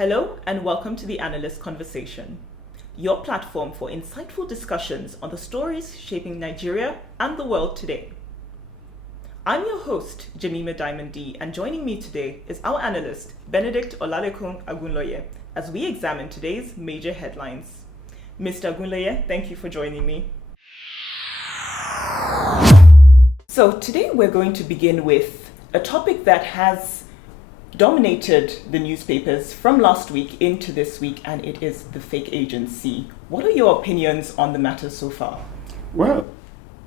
Hello and welcome to the Analyst Conversation, your platform for insightful discussions on the stories shaping Nigeria and the world today. I'm your host, Jemima Diamond D, and joining me today is our analyst, Benedict Olalekan Agunloye, as we examine today's major headlines. Mr. Agunloye, thank you for joining me. So today we're going to begin with a topic that has dominated the newspapers from last week into this week, and it is the fake agency. What are your opinions on the matter so far? Well,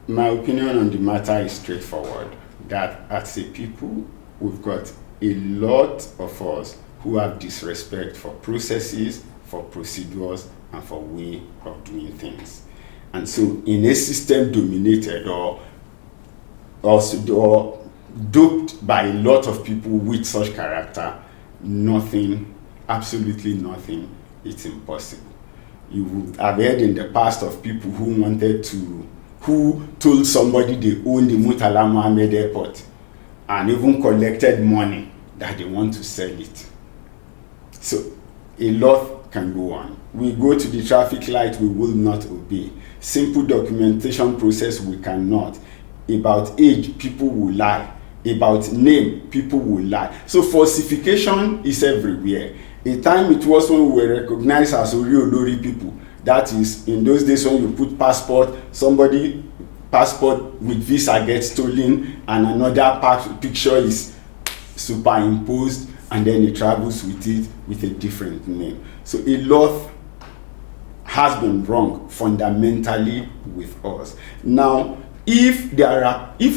my opinion on the matter is straightforward, that as a people, we've got a lot of us who have disrespect for processes, for procedures, and for way of doing things. And so in a system dominated or doped by a lot of people with such character, nothing, absolutely nothing, it's impossible. You would have heard in the past of people who told somebody they own the Murtala Mohammed Airport and even collected money that they want to sell it. So a lot can go on. We go to the traffic light, we will not obey. Simple documentation process, we cannot. About age, people will lie. About name, people will lie. So falsification is everywhere. A time it was when we were recognized as Ori people. That is, in those days when you put passport, somebody passport with visa gets stolen and another picture is superimposed and then it travels with it with a different name. So a lot has been wrong fundamentally with us. Now, if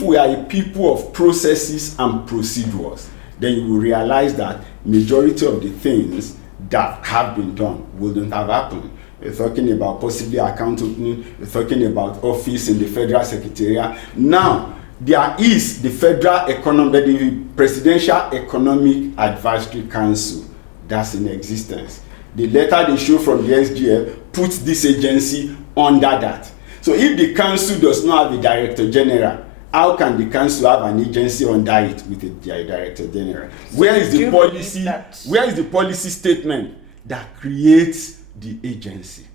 we are a people of processes and procedures, then you will realize that majority of the things that have been done wouldn't have happened. We're talking about possibly account opening, we're talking about office in the Federal Secretariat. Now, there is the the Presidential Economic Advisory Council that's in existence. The letter they show from the SGF puts this agency under that. So if the council does not have a director general, how can the council have an agency under it with a director general? Where is the policy? Where is the policy statement that creates the agency?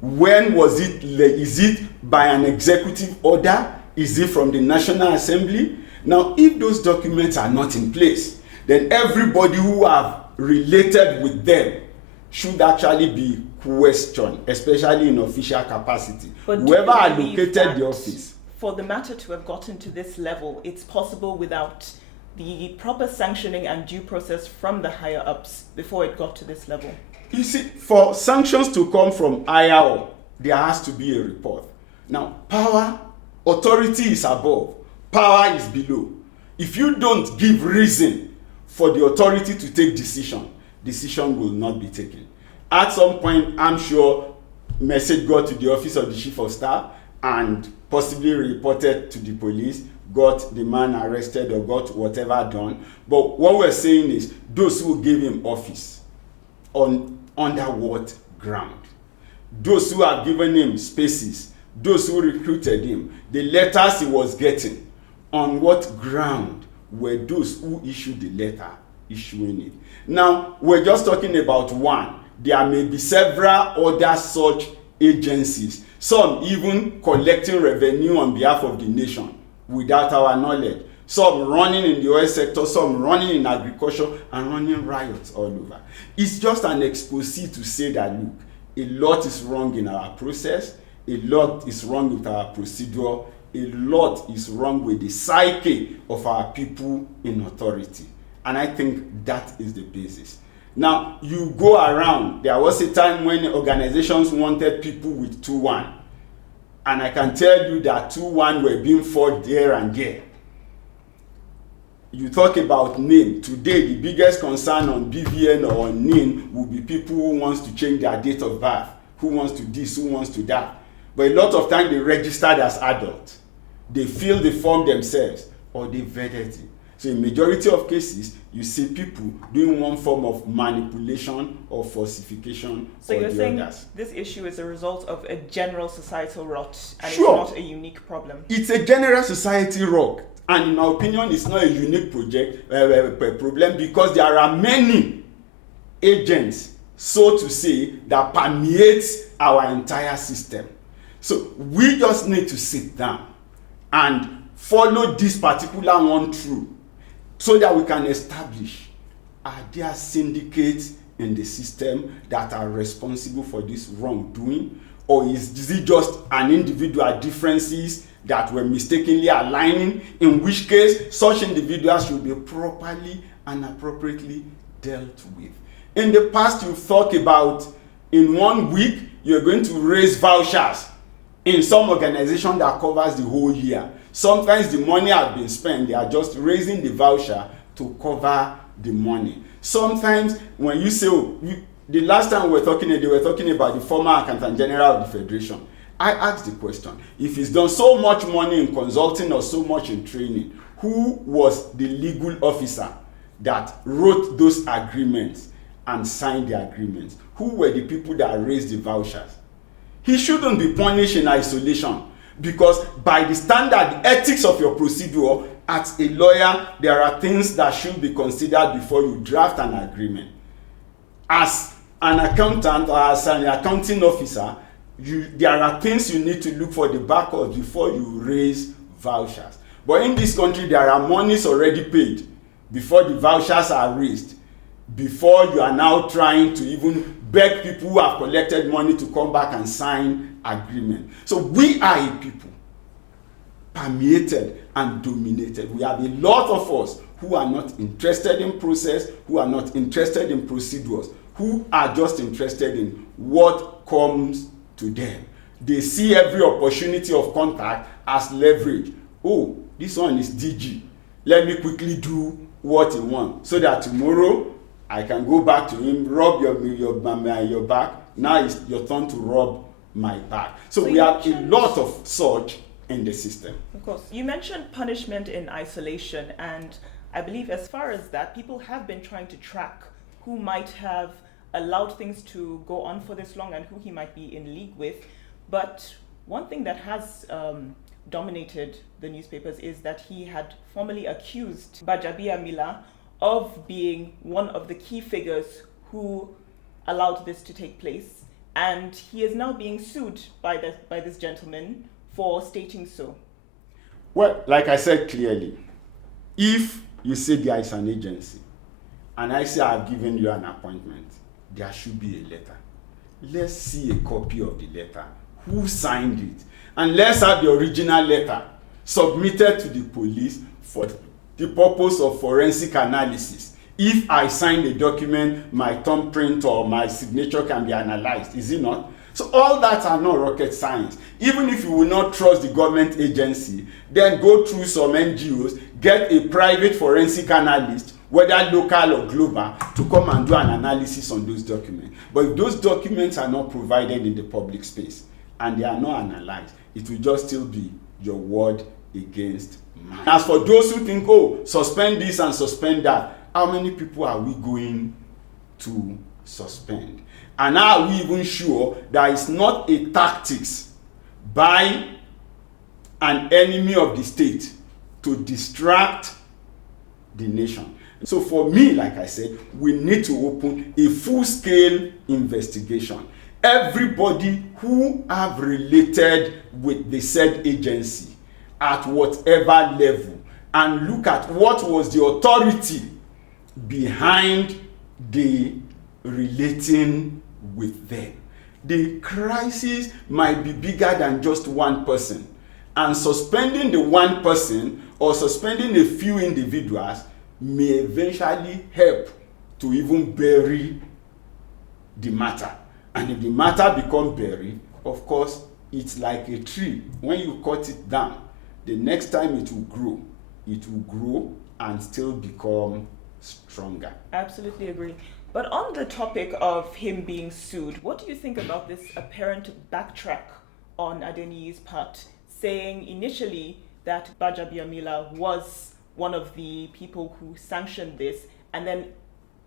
When was it? Is it by an executive order? Is it from the National Assembly? Now, if those documents are not in place, then everybody who have related with them should actually be questioned, especially in official capacity. But whoever allocated the office. For the matter to have gotten to this level, it's possible without the proper sanctioning and due process from the higher ups before it got to this level. You see, for sanctions to come from higher up, there has to be a report. Now, authority is above, power is below. If you don't give reason for the authority to take decision will not be taken. At some point, I'm sure message got to the office of the chief of staff and possibly reported to the police, got the man arrested or got whatever done. But what we're saying is those who gave him office under what ground? Those who have given him spaces, those who recruited him, the letters he was getting, on what ground were those who issued the letter issuing it? Now, we're just talking about one. There may be several other such agencies, some even collecting revenue on behalf of the nation without our knowledge, some running in the oil sector, some running in agriculture, and running riots all over. It's just an expose to say that, look, a lot is wrong in our process, a lot is wrong with our procedure, a lot is wrong with the psyche of our people in authority. And I think that is the basis. Now, you go around, there was a time when organizations wanted people with 2-1. And I can tell you that 2-1 were being fought there and there. You talk about name. Today, the biggest concern on BVN or on NIN will be people who wants to change their date of birth, who wants to this, who wants to that. But a lot of time they registered as adults. They fill the form themselves or they vetted it. So in majority of cases, you see people doing one form of manipulation or falsification. So you're saying this issue is a result of a general societal rot and Sure. It's not a unique problem? It's a general society rot. And in my opinion, it's not a unique problem because there are many agents, so to say, that permeates our entire system. So we just need to sit down and follow this particular one through so that we can establish, are there syndicates in the system that are responsible for this wrongdoing, or is it just an individual differences that were mistakenly aligning, in which case such individuals should be properly and appropriately dealt with. In the past, you've talked about in 1 week you're going to raise vouchers in some organization that covers the whole year. Sometimes the money has been spent, they are just raising the voucher to cover the money. Sometimes when you say, the last time they were talking about the former Accountant General of the Federation. I asked the question, if he's done so much money in consulting or so much in training, who was the legal officer that wrote those agreements and signed the agreements? Who were the people that raised the vouchers? He shouldn't be punished in isolation, because by the standard, the ethics of your procedure as a lawyer, there are things that should be considered before you draft an agreement. As an accountant or as an accounting officer, there are things you need to look for the back of before you raise vouchers. But in this country, there are monies already paid before the vouchers are raised, before you are now trying to even beg people who have collected money to come back and sign agreement. So we are a people permeated and dominated. We have a lot of us who are not interested in process, who are not interested in procedures, who are just interested in what comes to them. They see every opportunity of contact as leverage. Oh, this one is DG. Let me quickly do what he wants, so that tomorrow I can go back to him, rub your back. Now it's your turn to rub my back. So we have a lot of such in the system. Of course. You mentioned punishment in isolation, and I believe as far as that, people have been trying to track who might have allowed things to go on for this long and who he might be in league with. But one thing that has dominated the newspapers is that he had formally accused Gbajabiamila of being one of the key figures who allowed this to take place, and he is now being sued by this gentleman for stating so. Well, like I said clearly, if you say there is an agency and I say I've given you an appointment, there should be a letter. Let's see a copy of the letter. Who signed it? And let's have the original letter submitted to the police for the purpose of forensic analysis. If I sign the document, my thumbprint or my signature can be analyzed, is it not? So all that are not rocket science. Even if you will not trust the government agency, then go through some NGOs, get a private forensic analyst, whether local or global, to come and do an analysis on those documents. But if those documents are not provided in the public space and they are not analyzed, it will just still be your word against mine. As for those who think, oh, suspend this and suspend that, how many people are we going to suspend? And are we even sure that it's not a tactics by an enemy of the state to distract the nation? So for me, like I said, we need to open a full-scale investigation. Everybody who have related with the said agency at whatever level, and look at what was the authority behind the relating with them. The crisis might be bigger than just one person, and suspending the one person or suspending a few individuals may eventually help to even bury the matter. And if the matter becomes buried, of course, it's like a tree. When you cut it down, the next time it will grow and still become stronger. Absolutely agree. But on the topic of him being sued, what do you think about this apparent backtrack on Adeyemi's part, saying initially that Gbajabiamila was one of the people who sanctioned this, and then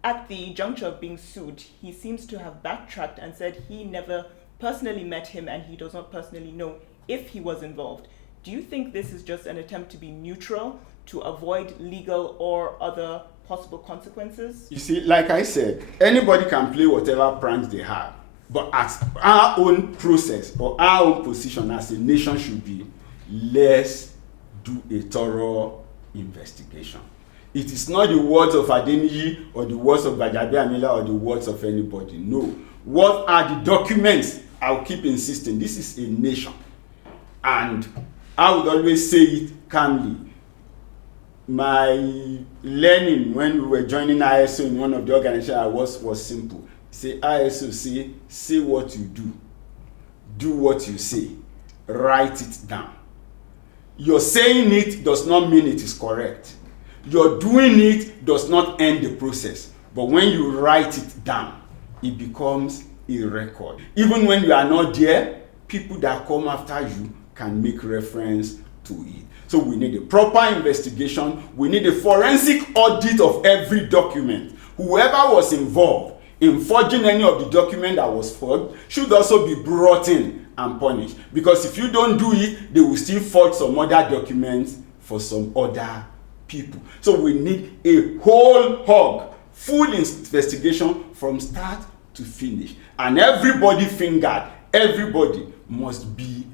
at the juncture of being sued, he seems to have backtracked and said he never personally met him and he does not personally know if he was involved. Do you think this is just an attempt to be neutral, to avoid legal or other possible consequences? You see, like I said, anybody can play whatever pranks they have. But as our own process or our own position as a nation should be, let's do a thorough investigation. It is not the words of Adeyemi or the words of Gbajabiamila or the words of anybody. No. What are the documents? I'll keep insisting. This is a nation. And I would always say it calmly. My learning when we were joining ISO in one of the organizations I was simple. Say ISO, say what you do. Do what you say. Write it down. Your saying it does not mean it is correct. Your doing it does not end the process. But when you write it down, it becomes a record. Even when you are not there, people that come after you can make reference to it. So we need a proper investigation. We need a forensic audit of every document. Whoever was involved in forging any of the document that was forged should also be brought in and punished. Because if you don't do it, they will still forge some other documents for some other people. So we need a whole hog, full investigation from start to finish. And everybody fingered, everybody must be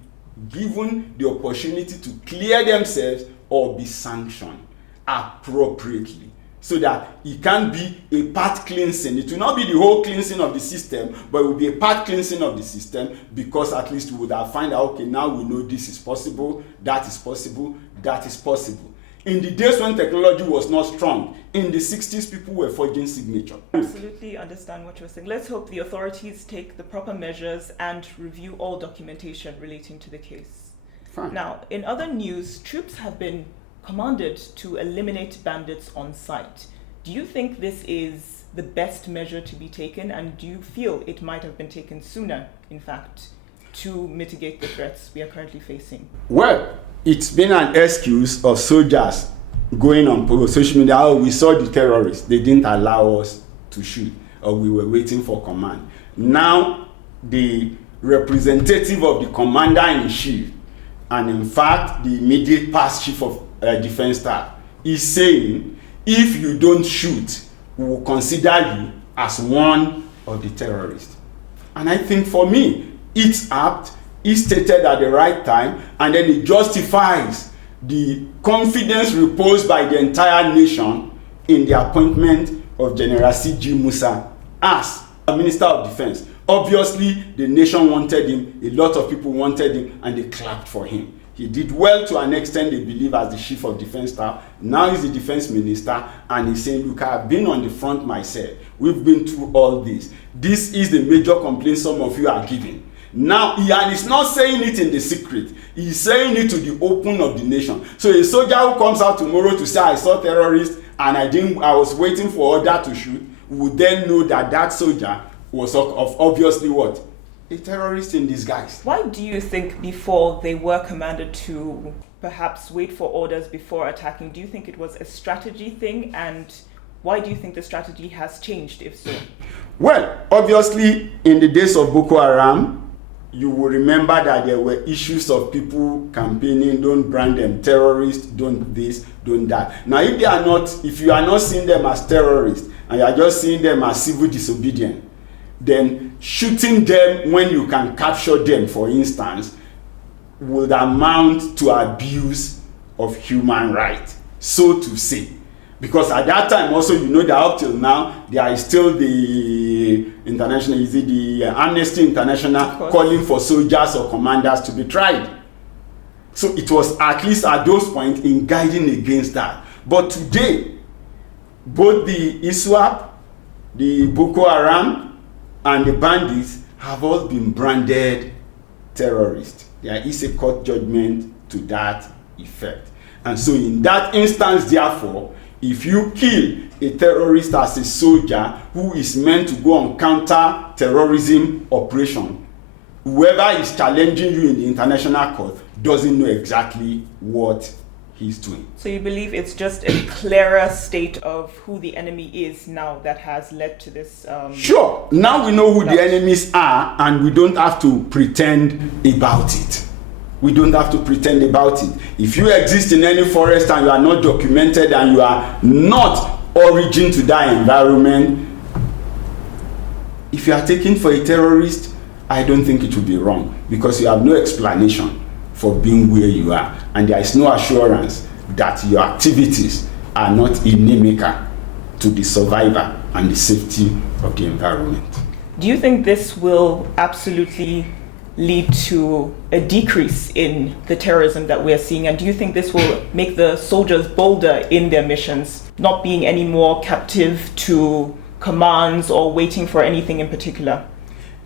given the opportunity to clear themselves or be sanctioned appropriately, so that it can be a part cleansing. It will not be the whole cleansing of the system, but it will be a part cleansing of the system, because at least we would have found out, okay, now we know this is possible, that is possible, that is possible. In the days when technology was not strong, in the 60s, people were forging signature. Absolutely understand what you're saying. Let's hope the authorities take the proper measures and review all documentation relating to the case. Fine. Now, in other news, troops have been commanded to eliminate bandits on site. Do you think this is the best measure to be taken, and do you feel it might have been taken sooner, in fact, to mitigate the threats we are currently facing? Well, it's been an excuse of soldiers going on social media. Oh, we saw the terrorists. They didn't allow us to shoot, or we were waiting for command. Now, the representative of the commander-in-chief, and in fact, the immediate past chief of defense staff, is saying, if you don't shoot, we will consider you as one of the terrorists. And I think for me, it's apt, it's stated at the right time, and then it justifies the confidence reposed by the entire nation in the appointment of General C.G. Musa as a Minister of Defense. Obviously, the nation wanted him, a lot of people wanted him, and they clapped for him. He did well to an extent, they believe, as the Chief of Defense Staff. Now he's the Defense Minister, and he's saying, look, I've been on the front myself. We've been through all this. This is the major complaint some of you are giving. Now, and he's not saying it in the secret. He's saying it to the open of the nation. So a soldier who comes out tomorrow to say, I saw terrorists, and I was waiting for order to shoot, would then know that that soldier was of obviously what? A terrorist in disguise. Why do you think before they were commanded to perhaps wait for orders before attacking, do you think it was a strategy thing, and why do you think the strategy has changed, if so? Well, obviously, in the days of Boko Haram, you will remember that there were issues of people campaigning, don't brand them terrorists, don't this, don't that. Now, if you are not seeing them as terrorists, and you are just seeing them as civil disobedient, then shooting them when you can capture them, for instance, would amount to abuse of human rights, so to say. Because at that time also, you know that up till now, there is still the international, the Amnesty International calling for soldiers or commanders to be tried. So it was at least at those points in guiding against that. But today, both the ISWAP, the Boko Haram, and the bandits have all been branded terrorists. There is a court judgment to that effect. And so in that instance, therefore, if you kill a terrorist as a soldier who is meant to go on counter-terrorism operation, whoever is challenging you in the international court doesn't know exactly what he's doing. So you believe it's just a clearer state of who the enemy is now that has led to this? Sure. Now we know who the enemies are, and we don't have to pretend about it. We don't have to pretend about it. If you exist in any forest and you are not documented and you are not origin to that environment, if you are taken for a terrorist, I don't think it would be wrong, because you have no explanation for being where you are, and there is no assurance that your activities are not inimical to the survivor and the safety of the environment. Do you think this will absolutely lead to a decrease in the terrorism that we're seeing? And do you think this will make the soldiers bolder in their missions, not being any more captive to commands or waiting for anything in particular?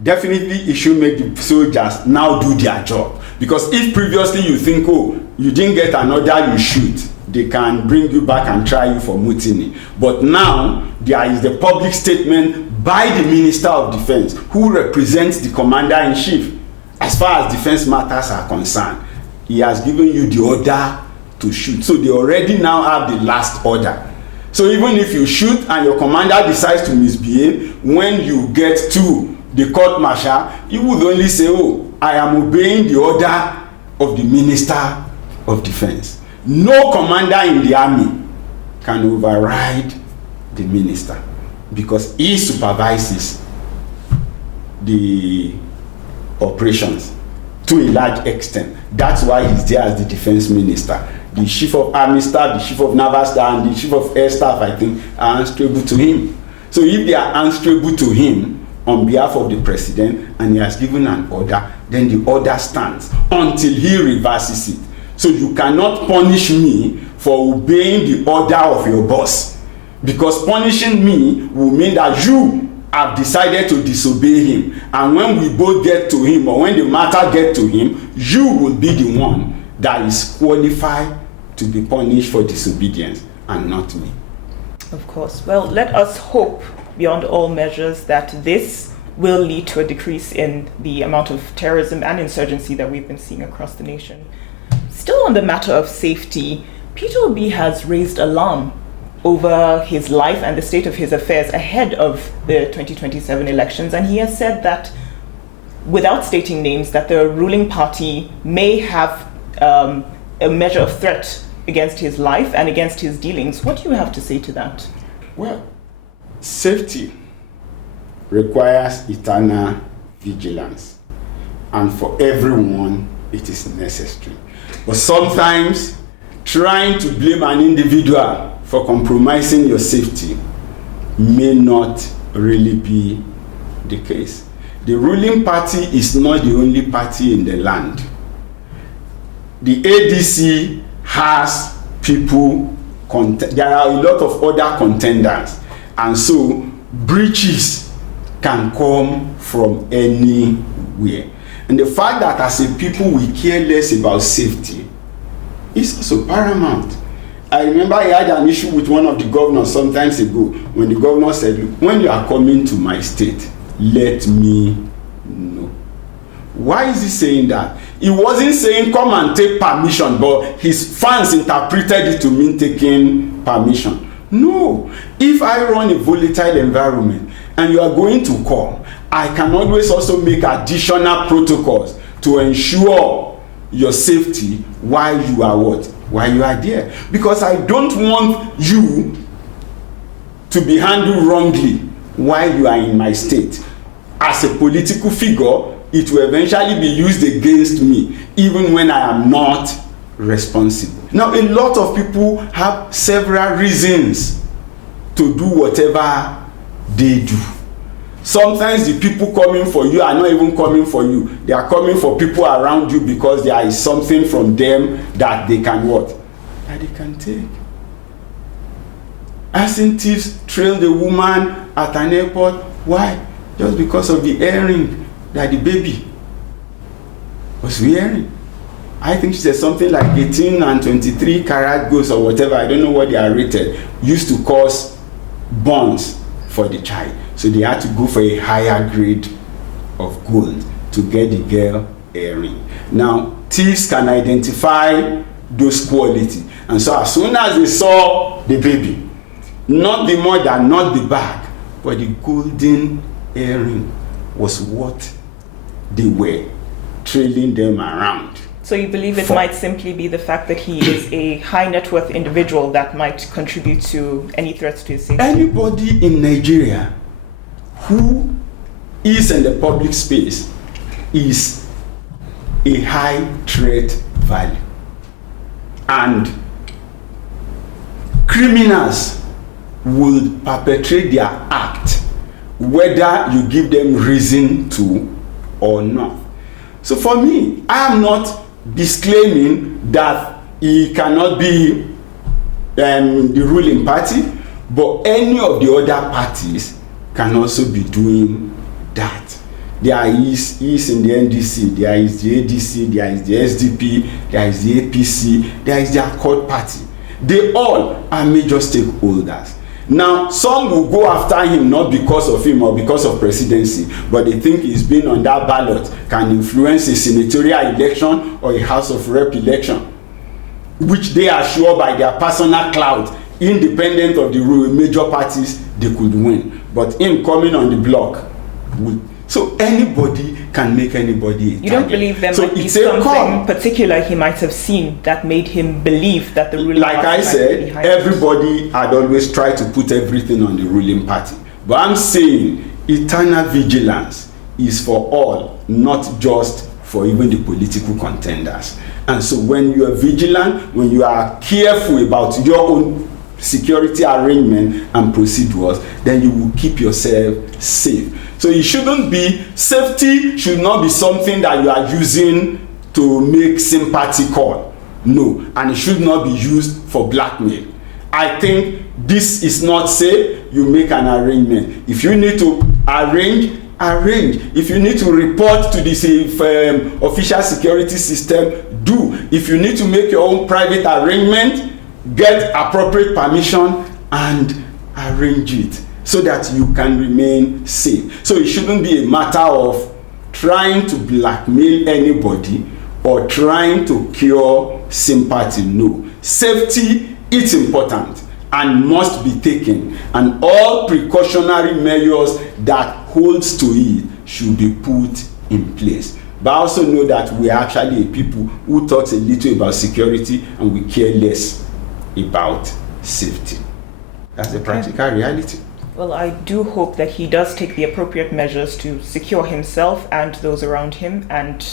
Definitely, it should make the soldiers now do their job. Because if previously you think, oh, you didn't get an order, you shoot, they can bring you back and try you for mutiny. But now, there is the public statement by the Minister of Defense, who represents the Commander-in-Chief. As far as defense matters are concerned, he has given you the order to shoot. So they already now have the last order. So even if you shoot and your commander decides to misbehave, when you get to the court martial, you would only say, oh, I am obeying the order of the Minister of Defense. No commander in the army can override the minister, because he supervises the operations to a large extent. That's why he's there as the defense minister. The chief of army staff, the chief of naval staff, and the chief of air staff, I think, are answerable to him. So if they are answerable to him on behalf of the president and he has given an order, then the order stands until he reverses it. So you cannot punish me for obeying the order of your boss, because punishing me will mean that you have decided to disobey him, and when we both get to him, or when the matter get to him, you will be the one that is qualified to be punished for disobedience, and not me. Of course. Well, let us hope beyond all measures that this will lead to a decrease in the amount of terrorism and insurgency that we've been seeing across the nation. Still on the matter of safety, Peter Obi has raised alarm over his life and the state of his affairs ahead of the 2027 elections, and he has said that, without stating names, that the ruling party may have a measure of threat against his life and against his dealings. What do you have to say to that? Well, safety requires eternal vigilance, and for everyone it is necessary. But sometimes trying to blame an individual for compromising your safety may not really be the case. The ruling party is not the only party in the land. The ADC has people, there are a lot of other contenders, and so breaches can come from anywhere. And the fact that as a people we care less about safety is also paramount. I remember I had an issue with one of the governors some time ago, when the governor said, look, when you are coming to my state, let me know. Why is he saying that? He wasn't saying come and take permission, but his fans interpreted it to mean taking permission. No. If I run a volatile environment and you are going to come, I can always also make additional protocols to ensure your safety while you are what? While you are there. Because I don't want you to be handled wrongly while you are in my state. As a political figure, it will eventually be used against me, even when I am not responsible. Now, a lot of people have several reasons to do whatever they do. Sometimes the people coming for you are not even coming for you. They are coming for people around you because there is something from them that they can what? That they can take. Hasn't thieves trailed a woman at an airport? Why? Just because of the earring that the baby was wearing. I think she said something like 18 and 23 karat gold or whatever, I don't know what they are rated, used to cause burns for the child. So they had to go for a higher grade of gold to get the girl earring. Now, thieves can identify those qualities. And so as soon as they saw the baby, not the mother, not the bag, but the golden earring was what they were trailing them around. So you believe it might simply be the fact that he is a high net worth individual that might contribute to any threats to his safety? Anybody in Nigeria who is in the public space is a high threat value. And criminals will perpetrate their act whether you give them reason to or not. So for me, I am not disclaiming that he cannot be the ruling party, but any of the other parties can also be doing that. There is in the NDC, there is the ADC, there is the SDP, there is the APC, there is the Accord Party. They all are major stakeholders. Now, some will go after him not because of him or because of presidency, but they think he's been on that ballot can influence a senatorial election or a House of Rep election, which they are sure by their personal clout, independent of the major parties, they could win. But him coming on the block would. So anybody can make anybody a target. You don't believe there might be something particular he might have seen that made him believe that the ruling party Like I said, everybody had always tried to put everything on the ruling party. But I'm saying eternal vigilance is for all, not just for even the political contenders. And so when you are vigilant, when you are careful about your own security arrangement and procedures, then you will keep yourself safe. So it shouldn't be, safety should not be something that you are using to make sympathy call. No, and it should not be used for blackmail. I think this is not safe. You make an arrangement. If you need to arrange. If you need to report to this official security system, do. If you need to make your own private arrangement, get appropriate permission and arrange it so that you can remain safe. So it shouldn't be a matter of trying to blackmail anybody or trying to cure sympathy. No. Safety is important and must be taken, and all precautionary measures that holds to it should be put in place. But I also know that we are actually a people who talks a little about security and we care less about safety. That's the practical reality. Well, I do hope that he does take the appropriate measures to secure himself and those around him, and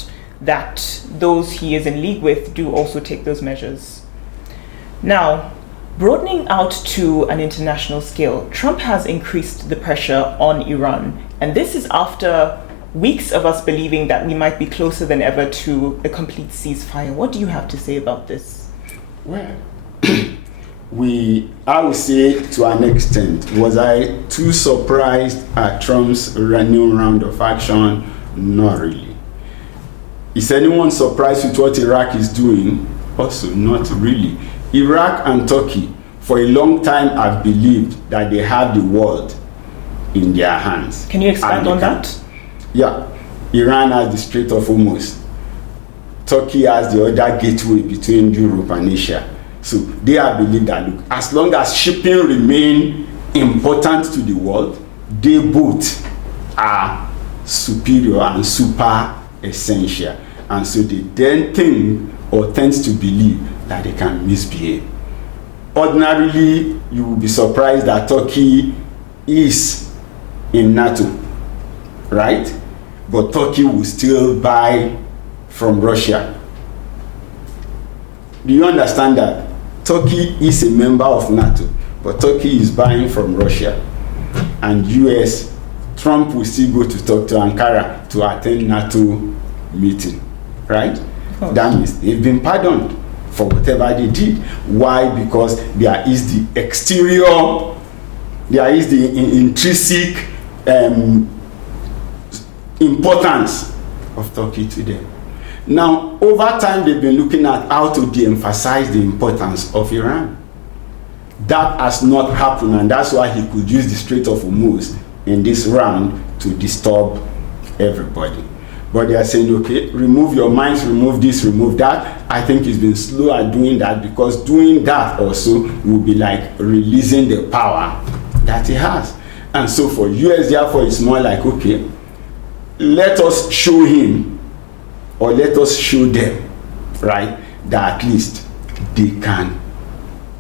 that those he is in league with do also take those measures. Now, broadening out to an international scale, Trump has increased the pressure on Iran, and this is after weeks of us believing that we might be closer than ever to a complete ceasefire. What do you have to say about this? Well, I would say to an extent, was I too surprised at Trump's new round of action? Not really. Is anyone surprised with what Iraq is doing? Also, not really. Iraq and Turkey, for a long time, have believed that they have the world in their hands. Can you expand on that? Yeah. Iran has the Strait of Hormuz. Turkey has the other gateway between Europe and Asia. So they have believed that, look, as long as shipping remain important to the world, they both are superior and super essential. And so they then think or tends to believe that they can misbehave. Ordinarily, you will be surprised that Turkey is in NATO, right? But Turkey will still buy from Russia. Do you understand that? Turkey is a member of NATO, but Turkey is buying from Russia. And US, Trump will still go to talk to Ankara to attend NATO meeting, right? That means they've been pardoned for whatever they did. Why? Because there is the exterior, there is the intrinsic importance of Turkey to them. Now, over time, they've been looking at how to de-emphasize the importance of Iran. That has not happened, and that's why he could use the Strait of Hormuz in this round to disturb everybody. But they are saying, okay, remove your mines, remove this, remove that. I think he's been slow at doing that, because doing that also will be like releasing the power that he has. And so for US, therefore, it's more like, okay, let us show him, or let us show them right, that at least they can.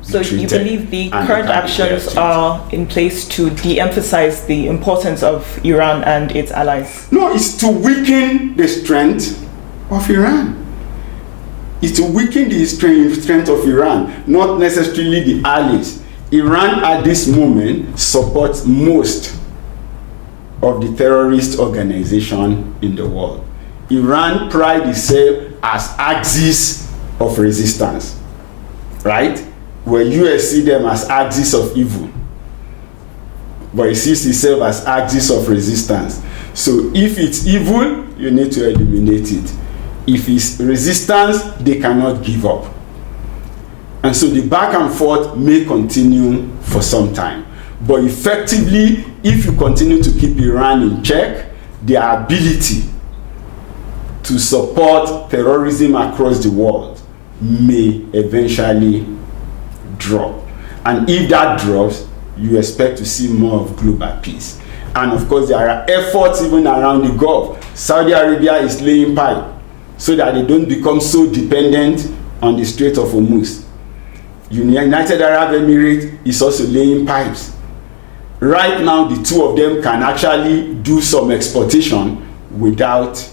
So you believe the current actions are in place to de-emphasize the importance of Iran and its allies? No, it's to weaken the strength of Iran. It's to weaken the strength of Iran, not necessarily the allies. Iran at this moment supports most of the terrorist organization in the world. Iran prides itself as axis of resistance, right? Where US see them as axis of evil, but it sees itself as axis of resistance. So if it's evil, you need to eliminate it. If it's resistance, they cannot give up. And so the back and forth may continue for some time. But effectively, if you continue to keep Iran in check, their ability to support terrorism across the world may eventually drop. And if that drops, you expect to see more of global peace. And of course, there are efforts even around the Gulf. Saudi Arabia is laying pipe so that they don't become so dependent on the Strait of Hormuz. United Arab Emirates is also laying pipes. Right now, the two of them can actually do some exportation without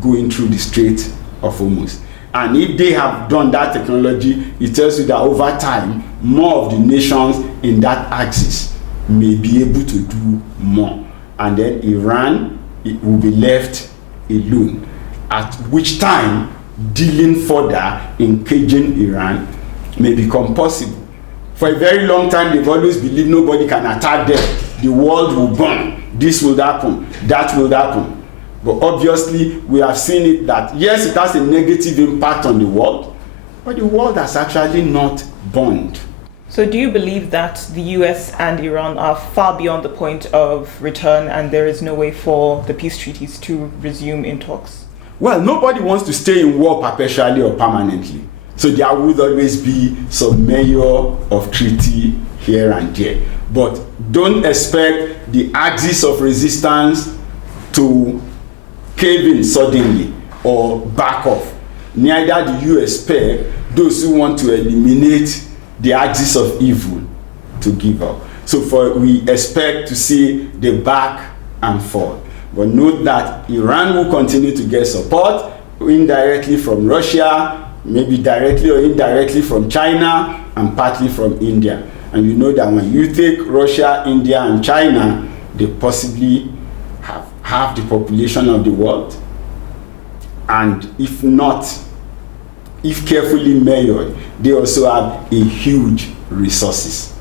going through the Strait of Hormuz. And if they have done that technology, it tells you that over time, more of the nations in that axis may be able to do more. And then Iran, it will be left alone, at which time dealing further in caging Iran may become possible. For a very long time, they've always believed nobody can attack them. The world will burn. This will happen. That will happen. But obviously, we have seen it that, yes, it has a negative impact on the world, but the world has actually not burned. So do you believe that the US and Iran are far beyond the point of return and there is no way for the peace treaties to resume in talks? Well, nobody wants to stay in war perpetually or permanently. So there would always be some measure of treaty here and there. But don't expect the axis of resistance to cave in suddenly or back off. Neither do you expect those who want to eliminate the axis of evil to give up. So we expect to see the back and forth. But note that Iran will continue to get support indirectly from Russia, maybe directly or indirectly from China, and partly from India. And you know that when you take Russia, India, and China, they possibly have half the population of the world. And if carefully measured, they also have a huge resources.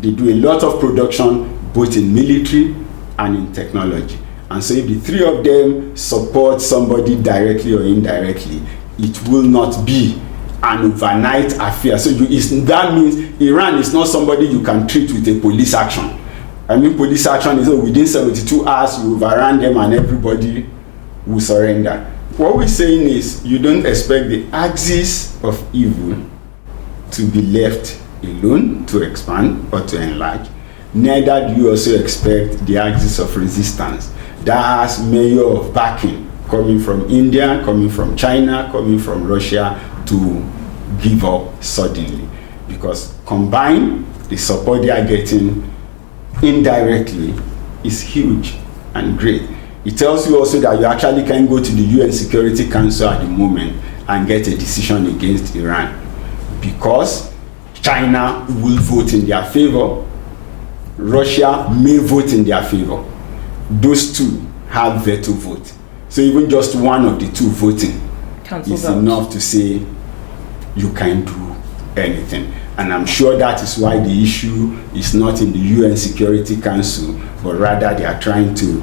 They do a lot of production, both in military and in technology. And so if the three of them support somebody directly or indirectly, it will not be an overnight affair. So that means Iran is not somebody you can treat with a police action. I mean, police action is within 72 hours you overrun them and everybody will surrender. What we're saying is you don't expect the axis of evil to be left alone to expand or to enlarge. Neither do you also expect the axis of resistance that has measure of backing coming from India, coming from China, coming from Russia to give up suddenly. Because combined, the support they are getting indirectly is huge and great. It tells you also that you actually can go to the UN Security Council at the moment and get a decision against Iran, because China will vote in their favor, Russia may vote in their favor. Those two have veto vote. So even just one of the two voting is enough to say you can't do anything. And I'm sure that is why the issue is not in the UN Security Council, but rather they are trying to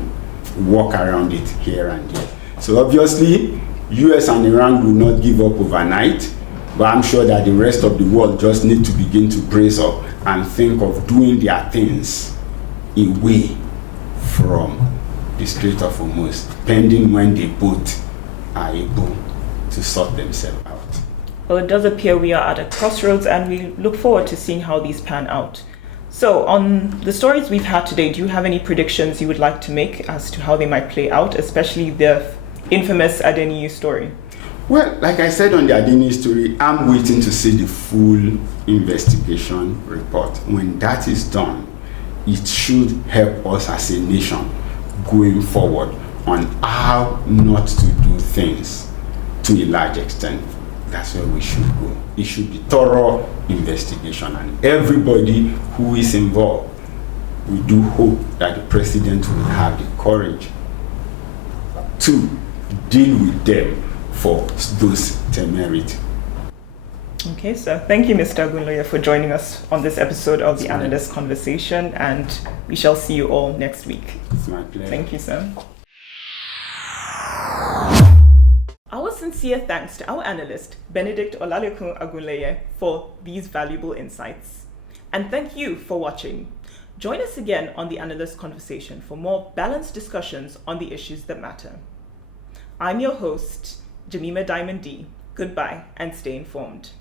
work around it here and there. So obviously, US and Iran will not give up overnight, but I'm sure that the rest of the world just need to begin to brace up and think of doing their things away from the Strait of Hormuz, pending when they both are able to sort themselves out. Well, it does appear we are at a crossroads and we look forward to seeing how these pan out. So on the stories we've had today, do you have any predictions you would like to make as to how they might play out, especially the infamous Adeyemi story? Well, like I said on the Adeyemi story, I'm waiting to see the full investigation report. When that is done, it should help us as a nation going forward on how not to do things to a large extent. That's where we should go. It should be thorough investigation, and everybody who is involved, we do hope that the president will have the courage to deal with them for those temerity. Okay, so thank you, Mr. Agunloye, for joining us on this episode of the Analyst Conversation, and we shall see you all next week. It's my pleasure. Thank you, sir. Our sincere thanks to our analyst, Benedict Olalekan Agunloye, for these valuable insights. And thank you for watching. Join us again on the Analyst Conversation for more balanced discussions on the issues that matter. I'm your host, Jemima Diamond D. Goodbye and stay informed.